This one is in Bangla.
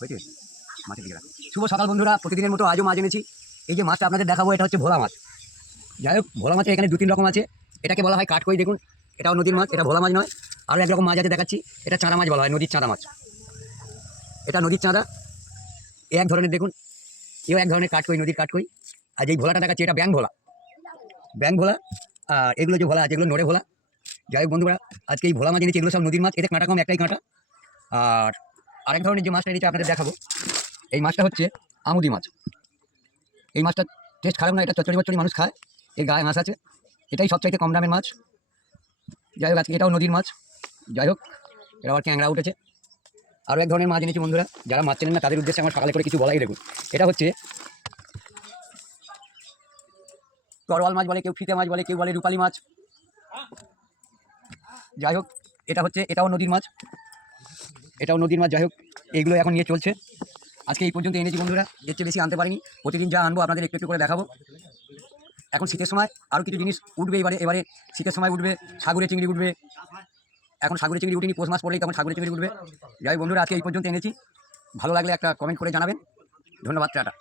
হয়েছে মাছের দিকে রাখ। শুভ সকাল বন্ধুরা, প্রতিদিনের মতো আজও মাছ এনেছি। এই যে মাছটা আপনাদের দেখাবো এটা হচ্ছে ভোলা মাছ। যাই হোক, ভোলা মাছের এখানে 2-3 রকম আছে। এটাকে বলা হয় কাঠকই, দেখুন এটাও নদীর মাছ, এটা ভোলা মাছ নয়। আরও একরকম মাছ আছে দেখাচ্ছি, এটা চাঁদা মাছ বলা হয়, নদীর চাঁদা মাছ। এটা নদীর চাঁদা, এ এক ধরনের, দেখুন এও এক ধরনের কাঠকই, নদীর কাঠকই। আর যেই ভোলাটা দেখাচ্ছি এটা ব্যাং ভোলা, ব্যাং ভোলা। আর এগুলো যে ভোলা আছে এগুলো নড়ে ভোলা। যাই হোক বন্ধুরা, আজকে এই ভোলা মাছ এনেছি, এগুলো সব নদীর মাছ, এতে কাঁটা কম, একটাই কাঁটা। আর আরেক ধরনের যে মাছটা এনেছি আপনাদের দেখাবো, এই মাছটা হচ্ছে আমুদি মাছ। এই মাছটা টেস্ট খারাপ না, এটা চচ্চড়ি বচ্চড়ি মানুষ খায়, এর গায়ে মাছ আছে। এটাই সবচাইতে কম দামের মাছ। যাই হোক, আজকে এটাও নদীর মাছ। যাই হোক, এটা আবার ক্যাংড়া উঠেছে। আরও এক ধরনের মাছ এনেছি বন্ধুরা, যারা মাছ চেনেন না তাদের উদ্দেশ্যে আমার সকালে করে কিছু বলাই। দেখুন এটা হচ্ছে তরোয়াল মাছ বলে, কেউ ফিতে মাছ বলে, কেউ বলে রূপালী মাছ। যাই হোক, এটা হচ্ছে, এটাও নদীর মাছ, এটাও নদীর মাছ। যাই হোক, এইগুলো এখন নিয়ে চলছে। আজকে এই পর্যন্ত এনেছি বন্ধুরা, এর চেয়ে বেশি আনতে পারিনি। প্রতিদিন যা আনবো আপনাদের একটু একটু করে দেখাবো। এখন শীতের সময় আরও কিছু জিনিস উঠবে, এবারে শীতের সময় উঠবে সাগরে চিংড়ি উঠবে। এখন সাগরে চিংড়ি উঠিনি, পৌষ মাস পড়লেই তখন সাগরে চিংড়ি উঠবে। যাই বন্ধুরা, আজকে এই পর্যন্ত এনেছি। ভালো লাগলে একটা কমেন্ট করে জানাবেন। ধন্যবাদ, টাটা।